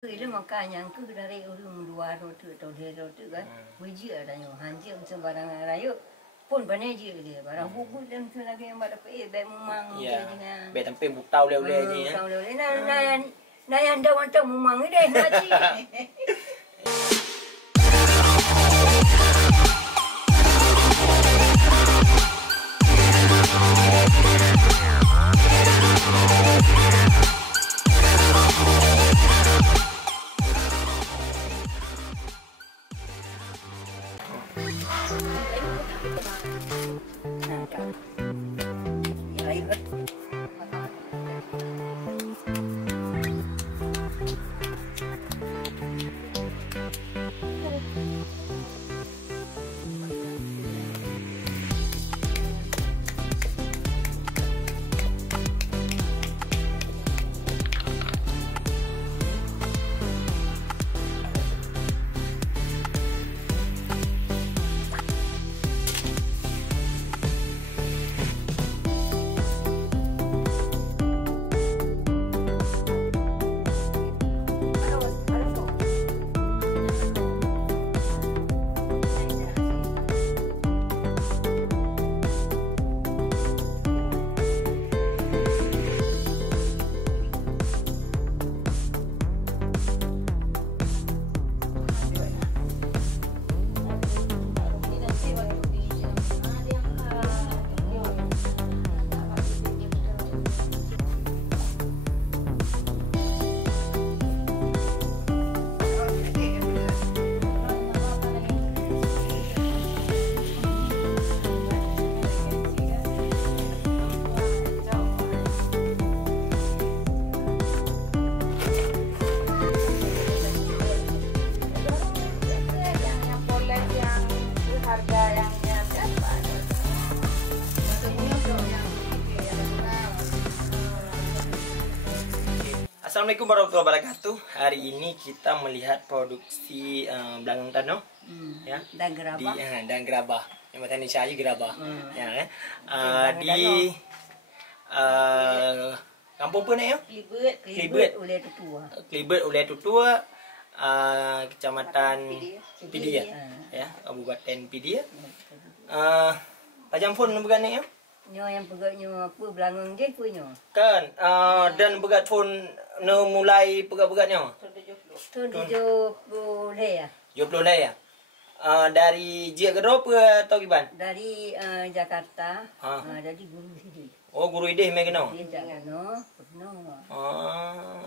Ile makanya ku dari ulung dua rotu atau dia rotu kan, buji ada yang hanji macam barang rayu pun banyak je dia barang buku dan tu lagi yang pada beg memang Ya, dia beg tempe butau le je ya. Tahu le na yang dah wanita memang ini naci. Assalamualaikum warahmatullahi wabarakatuh. Hari ini kita melihat produksi belangang tanah, ya, Dan gerabah. dan gerabah. Yang macam ni saya gerabah, ya kan. Di kampung apa ni ya? Klibet oleh tutua. Klibet oleh tutua, kecamatan Pidia, ya, Kabupaten Pidia. Pajang phone bukan ni ya? Nyo yang pegaknya apa belangang dia punya. Kan, dan begat phone no mulai pegat-pegatnya. Tu 70 ya. 70 lah ya. Dari Jia Gedor apa atau Giban? Dari Jakarta, dari guru sini. Oh, guru ide mai kena. Dia jangan no, penuh.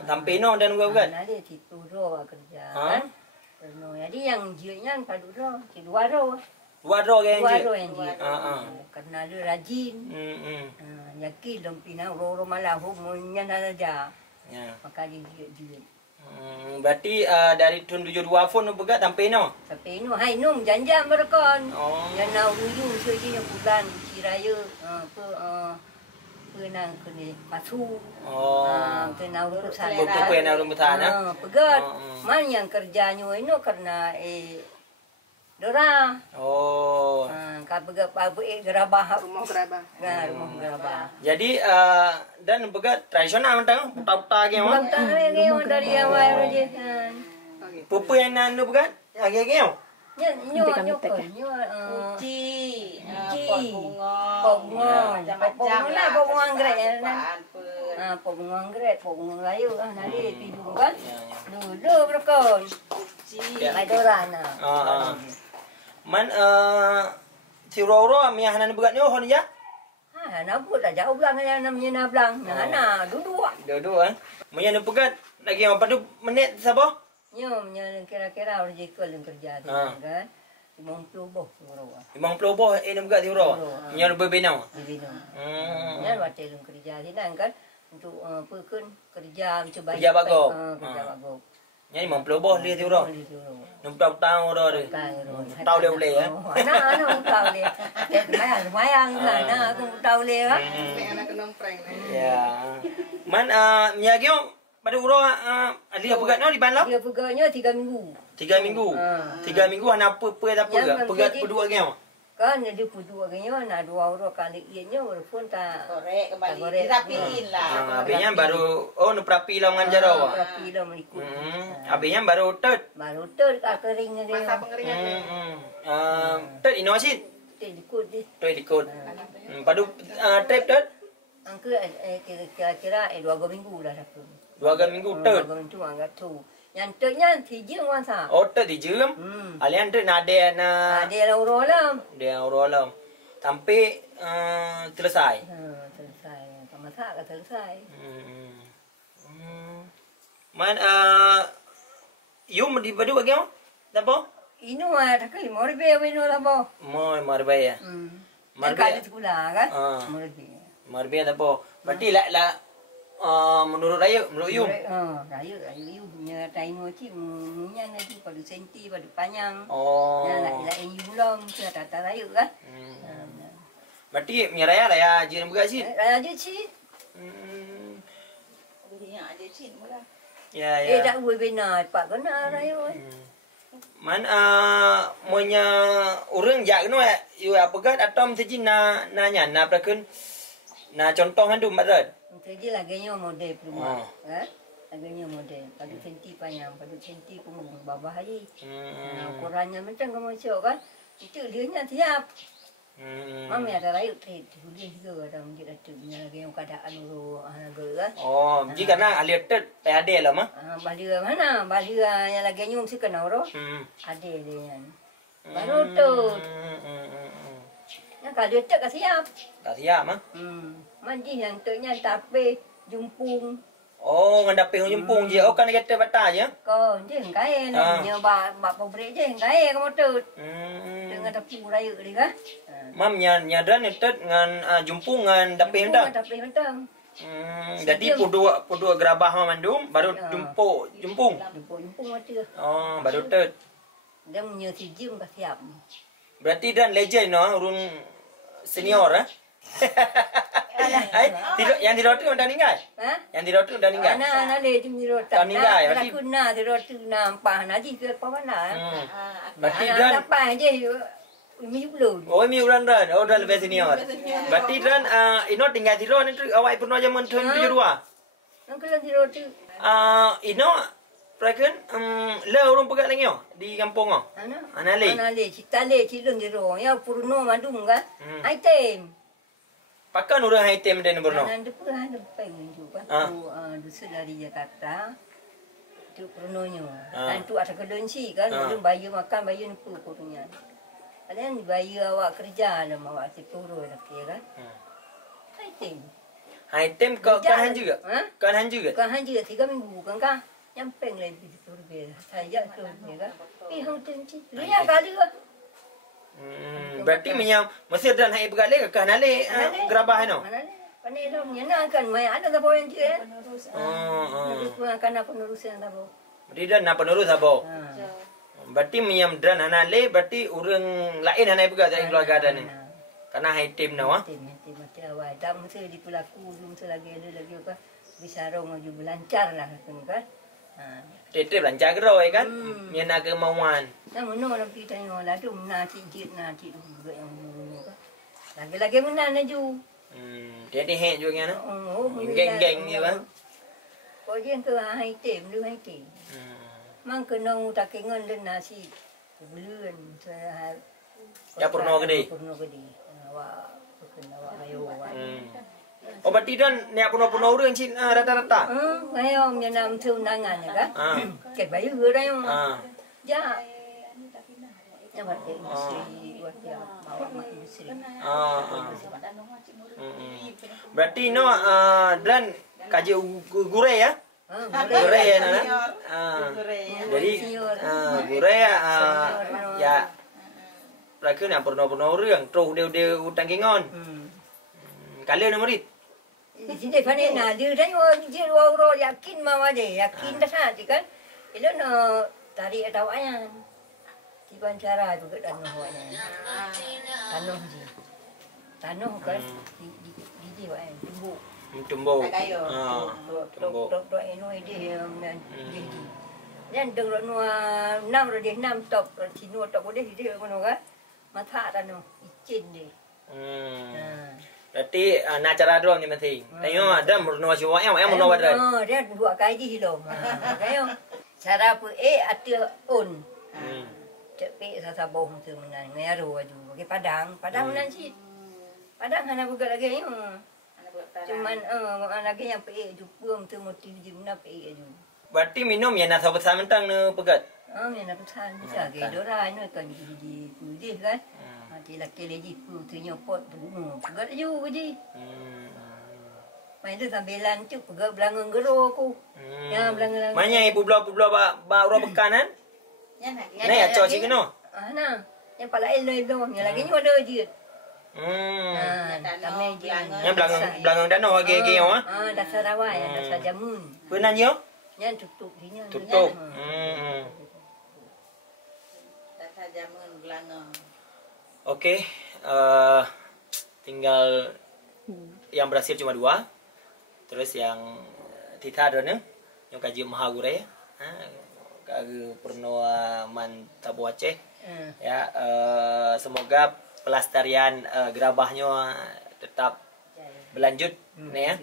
Sampai no dan bukan. Ada situ ro kerja kan. Penuh. Jadi yang jianya padu ro, dua ro. Dua ro kan je. Dua ro yang dia. Karena dia rajin. Yakin dong pina ro malah humunya saja. Ya. Maka dia. Berarti dari tahun 72 phone begat sampai no. Sampai no, hai nung janjang merekon. Oh. Yang nak uyu saja yang bulan ciraya nang kene pasu. Kena urusan. Apa yang nak rumputan ah? Pegat. Man yang kerjanya ini karena Dora. Oh. Kau pegat gerabah. Rumah gerabah. Rumah gerabah. Jadi dan begat tradisional mentang putar-putar ke mah. Putar ke dari awal je. Pupu yang nak begat? Agak-agak. Nyo Uci, pot bunga lah, pot bunga anggrek kan. Pot bunga anggrek, pot bunga layu kan, nari pidung kan. Dulu berkon. Mai doran ah. Man si Roro miah nan begat ni hon ya? Nak buat dah jauh belang yang namanya nablang. Nah, duduk. Dua-dua eh. Miah nan begat lagi apa tu menit siapa? Nyo kira-kira rezeki yang kerja tu kan. 50 boh Roro. 50 boh nan begat si Roro. Miah berbena. Berbina. Ya waktu yang kerja sini kan untuk apa kan kerja macam baik. Kerja bagus. Kerja bagus. Nya 50 boh dia tu Roro. 60 tahun Roro dia. Tahu dia boleh ya. Anak tahu dia. Lumayan kan. Aku tahu dia kan. Anak kenompreng. Ya. Man Miah gyo pada Roro dia pegat no di Bandar. Dia pegatnya 3 minggu. 3 minggu. 3 minggu ana apa-apa tak pegat. Pegat berdua gyo. Kan jadi putu agaknya nak 2 euro kali ianya walaupun tak Korek kembali. korek. Dirapiin lah. Abenya baru prapi lah ngan jaro. Rapi lah melikut. Abenya baru tet. Baru tu kering dia. Masa pengeringan. Tet inosin. Ikut dia. Tet ikut. Padu trip tet. Angka kira-kira 2 minggu dah dapat. 2 minggu tet. 2 minggu angkat tu. Yang ternya 3 wan sa. Oh tet di jam. Alian tet nade na Ada lah urang lah. dia orang sampai selesai. Selesai. Masak ke selesai. Man you di badu bagaimana? Dapo? Inu ada ke 5 ribu wino lah bo. Moi marbaya. Marga sekolah kan? Murbi. Marbaya dapo. Berarti la menurut raya, menurut you. Raya you punya time macam punya nanti pada senti pada panjang. Oh. Ya lah you belum kita tata raya kan? Berarti punya raya jiran buka sih. Raya je sih. Belinya aja cin murah. Ya Tak boleh benar pak kena raya. Man monya orang jak no you apa kan atau mesti na na prakun na contoh handu marat. Jadi laganya model rumah. Laganya model. Pada senti panjang, pada senti pun babah hari. Ukurannya macam kamu cakap kan? Itu dia nya siap. Mami ada rayu boleh juga orang dia tu punya lagi yang keadaan dulu kan. Oh, jadi karena ahli tet ada lah mah. Balia mana? Balia yang lagi nyum si kena oro. Ada dia yang. Baru tu. Yang kalau tet kasih siap. Tak siap mah. Mandi yang ternya tapi jumpung. Oh, ngadapin jumpung je. Oh, kan kata batal je. Kau je enggak namanya bak pabrik je enggak kamu tu. Dengan tapi raya dia kan. Mam nyadran tet ngan jumpung ngan dapin dah. Dapin mentang. Jadi pudua gerabah mandum baru jumpung. Jumpung mati. Oh, baru tet. Dia punya sijim dah siap. Berarti dan legend no, urun senior yang di roti udah meninggal? Yang di roti udah meninggal? Anak le di roti. Dah meninggal berarti. Aku nak di roti nampak nak di ke apa mana? Berarti dan apa je mi belum. Oh, mi uran. Oh, dah lebih senior. Berarti dan ino tinggal di roti itu awak pernah zaman tahun 72. Nang kelan di roti. Ino Prakan, le orang pegat lagi di kampung Anak le, cita le, cilung di rong. Ya purno mandung kan? Item. Pakan orang item dan Borno. Anak depan pengen juga. Dusun dari Jakarta. Itu purnonya. Dan tu ada kedonci kan? Belum bayi makan, bayi nempu purunya. Kalian bayi awak kerja lah, awak turun lagi kan? Item. Item kan juga? Kan juga? Kan juga 3 minggu kan kah? Yang pengen lebih berbeza. Saya tu ni kan. Hang tenci. Dia kali ke? Berarti mesti dan hai pegat le kan ale gerabah no. Mana le? Pandai dah nyana kan mai ada tak poin je. Kan apa penerusan tak apa. Berarti dan nak penerus apa? Berarti dan anale berarti orang lain hanai pegat dari keluarga dan ni. Karena hai tim no Tim mati awak. Dah mesti di pelaku mesti lagi apa. Bisa rong maju belancar lah kan. Tetep lancar geroi kan? Yang nak kemauan. Nah, mana orang kita tengok lah tu, nak cicit juga yang mana kan. Lagi-lagi mana naju. Jadi hek juga kan? Geng-geng ni kan? Kau je ke hai tem, lu hai tem. Mang kena tak kengan dan nasi. Bulan saya. Ya purno gede. Purno gede. Awak kena awak ayo awak. Oh, berarti dan ni apa orang cin rata-rata? Ngayon yang nam tunangan ya kan? Kaya bayu gura yung. Ja. Ya berarti industri buat dia bawa mak industri. Berarti no dan kaji gure ya? Gure ya nana. Jadi gure ya. Lagi ni pernah orang terus dia utang kingon. Kali ni murid. Jadi panen na dia dah dia orang yakin mawa dia yakin dah sah kan. Itu no tari atau ayan. Tiban cara juga tanah awaknya. Tanah kan di ayan tumbuh. Tumbuh. Tok eno ide jadi. Dan deng no 6 top sino tok boleh dia kono kan. mata dah no, icin deh. Berarti nak cara doang ni penting. Tengok ada meruno siwa yang meruno badan. Dia dua kali hilom. Tengok. Cara apa ada on. Cepet sasa boh tu menan ngeru aju. Bagi padang menan sih. Padang hana buka lagi ni. Cuman lagi yang pe jupum tu motif je mana pe aju. Berarti minum yang nak sahabat mentang ne pegat. Yang nak pesan bisa ke dora ni kan di putih kan. Mati laki lagi pu tu nyopot bunga. Pegat aju je. Main tu sambilan tu pegat belangang gero aku. Ya belangang. Mana ibu belah ba ro bekanan? Ni acok sih kena. Nah. Yang pala eloi dong, yang lagi ni ada je. Kami je. Yang belangang danau age dasar rawai, dasar jamun. Benan yo? Yang tutup sini. Tutup. Dasar jamun belangang. Okey, tinggal yang berhasil cuma 2. Terus yang tita ada ne, yang kaji mahagure ya. Kagu pernah Tabu Aceh. Ya, semoga pelestarian gerabahnya tetap berlanjut nih ya.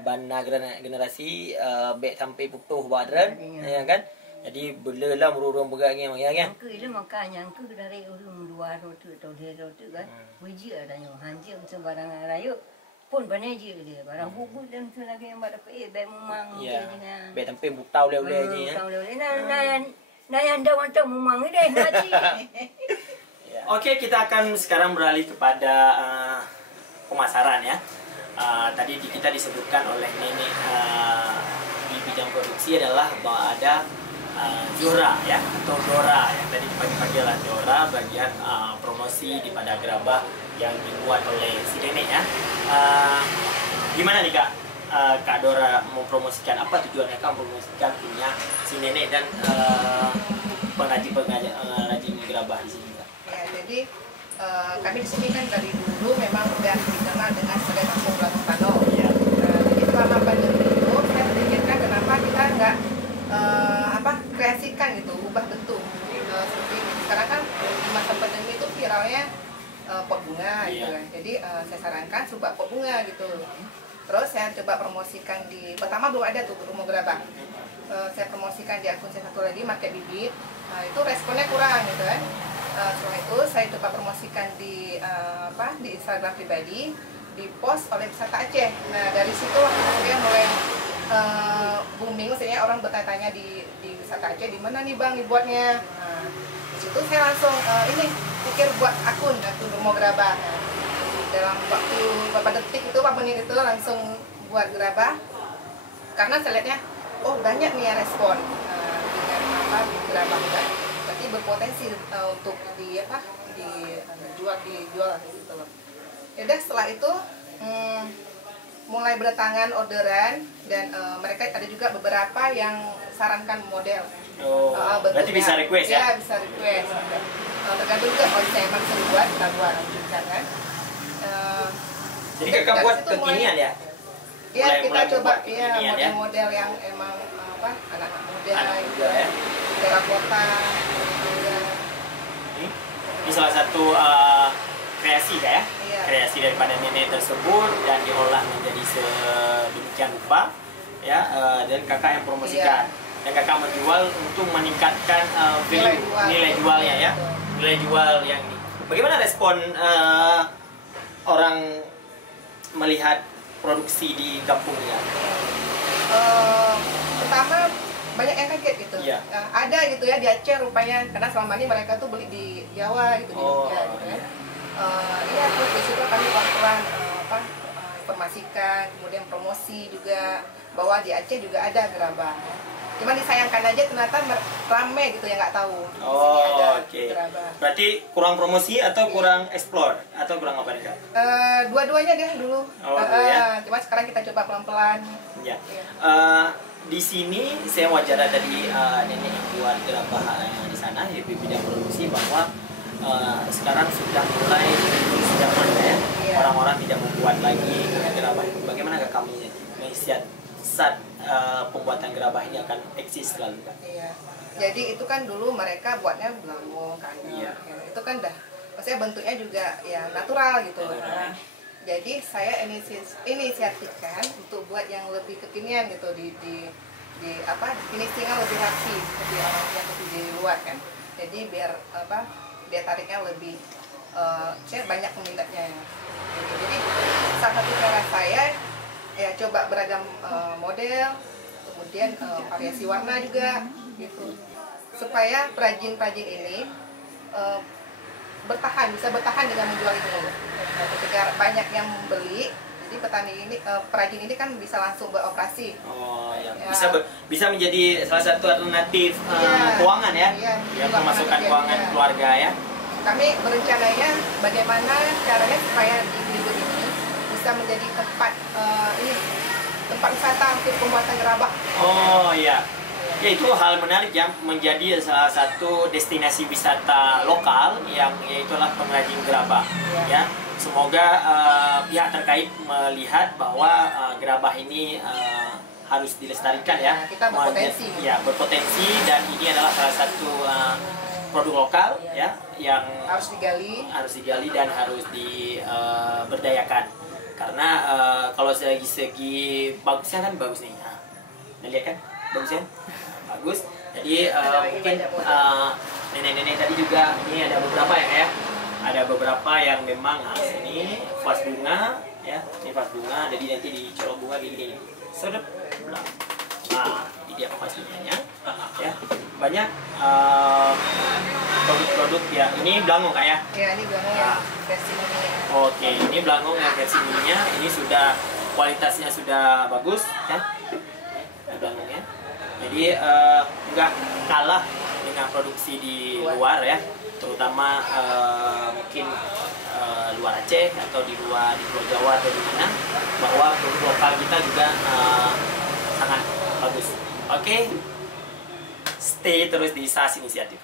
Bana generasi baik sampai putuh badran ya kan. Jadi belalah merurung begangnya ya kan. Angka itu makanya angka dari urung 2 rotu atau 3 rotu kan. Biji ada yang hancur sembarang rayu pun banyak je dia. Barang bubuk dan tu lagi yang pada baik memang dengan. Baik sampai butau le-le je ya. Butau le-le nah yang dah mantap memang ni deh ngaji. Okey, kita akan sekarang beralih kepada pemasaran ya. Tadi kita disebutkan oleh nenek di bidang produksi adalah bahwa ada Zora ya atau Dora yang tadi dipanggil Dora bagian promosi di pada gerabah yang dibuat oleh si nenek ya. Gimana nih Kak? Kak Dora mau promosikan apa tujuannya Kak mempromosikan punya si nenek dan pengrajin gerabah di sini Kak? Ya, jadi kami di sini kan dari dulu memang udah dikenal dengan sebagai kampung Belangang Pano. Ya. Jadi selama pandemi itu saya berpikirkan kenapa kita nggak kreasikan gitu, ubah bentuk seperti sekarang kan di masa pandemi itu viralnya pot bunga gitu kan. Jadi saya sarankan coba pot bunga gitu. Terus saya coba promosikan pertama belum ada tuh rumah gerabah. Saya promosikan di akun saya satu lagi Market Bibit. Itu responnya kurang gitu kan. Setelah itu saya coba promosikan di Instagram pribadi, di post oleh Wisata Aceh. Nah dari situ kemudian mulai booming, maksudnya orang bertanya di Wisata Aceh di mana nih Bang dibuatnya. Nah, di situ saya langsung pikir buat akun rumah gerabah. Dalam waktu beberapa detik itu, beberapa menit itu langsung buat gerabah. Karena saya lihatnya, banyak nih yang respon dengan gerabah kan. Berarti berpotensi untuk dijual gitu loh. Yaudah setelah itu mulai berdatangan orderan dan mereka ada juga beberapa yang sarankan model. Berarti bisa request ya? Ya bisa request. Tergantung juga kalau saya emang sering buat, kita buat lanjutkan kan. Jadi kakak buat kekinian ya? Iya, kita coba model-model ya? yang emang anak-anak muda, ya? terakota. Ini salah satu kreasi ya? Iya. Kreasi daripada nenek tersebut dan diolah menjadi sedemikian rupa ya, dan kakak yang promosikan. Iya. Dan kakak menjual untuk meningkatkan nilai jualnya ya. Nilai jual yang ini. Bagaimana respon orang melihat produksi di kampungnya? Pertama banyak yang kaget gitu. Yeah. Ada gitu ya di Aceh rupanya, karena selama ini mereka tuh beli di Jawa gitu, di Jogja gitu kan. Iya, terus di situ kami pelan-pelan informasikan, kemudian promosi juga bahwa di Aceh juga ada gerabah. Cuma disayangkan aja ternyata rame gitu yang nggak tahu di sini ada gerabah. Berarti kurang promosi atau kurang explore atau kurang apa nih Kak? Dua-duanya deh dulu. Ya. Cuma sekarang kita coba pelan-pelan. Ya. Di sini saya wajar ada di nenek yang buat gerabah di sana di bidang produksi bahwa sekarang sudah mulai zaman ya. Orang-orang tidak membuat lagi gerabah. Bagaimana kami melihat saat pembuatan gerabah ini akan eksis selalu Kak? Iya. Jadi itu kan dulu mereka buatnya belangong, kandang. Iya. Itu kan dah maksudnya bentuknya juga ya natural gitu. Nah, jadi saya inisiatifkan untuk buat yang lebih kekinian gitu di finishingnya lebih rapi seperti orang yang di luar kan. Jadi biar dia tariknya lebih banyak peminatnya. Jadi salah satu cara saya ya coba beragam model, kemudian variasi warna juga gitu, supaya perajin-perajin ini bisa bertahan dengan menjual ini. Ketika banyak yang membeli, jadi petani ini, perajin ini kan bisa langsung beroperasi. Oh ya, bisa menjadi salah satu alternatif keuangan ya, pemasukan keuangan keluarga ya. Kami berencananya bagaimana caranya supaya di Bligo ini bisa menjadi tempat wisata untuk pembuatan gerabah. Oh iya. Ya itu hal menarik ya, menjadi salah satu destinasi wisata lokal yang yaitulah pengrajin gerabah ya. Semoga pihak terkait melihat bahwa gerabah ini harus dilestarikan ya. Kita berpotensi. Ya, berpotensi, dan ini adalah salah satu produk lokal ya yang harus digali dan harus diberdayakan. Karena kalau dari segi bagusnya kan bagus nih. Nah, lihat kan? Bagus ya? Bagus. Jadi mungkin nenek-nenek tadi juga ini ada beberapa ya. Ada beberapa yang memang ini vas bunga ya. Ini vas bunga, jadi nanti dicolok bunga gini. Sedap. Nah, ini dia vas bunganya ya. Banyak produk-produk ya. Ini belangong Kak ya? Ya, ini belangong yang versi mini. Oke, ini belangong yang versi mininya. Ini sudah kualitasnya sudah bagus ya. Belangongnya. Jadi nggak kalah dengan produksi di luar ya, terutama mungkin luar Aceh atau di Pulau Jawa atau di mana, bahwa produk lokal kita juga sangat bagus. Oke, stay terus di SAS Inisiatif.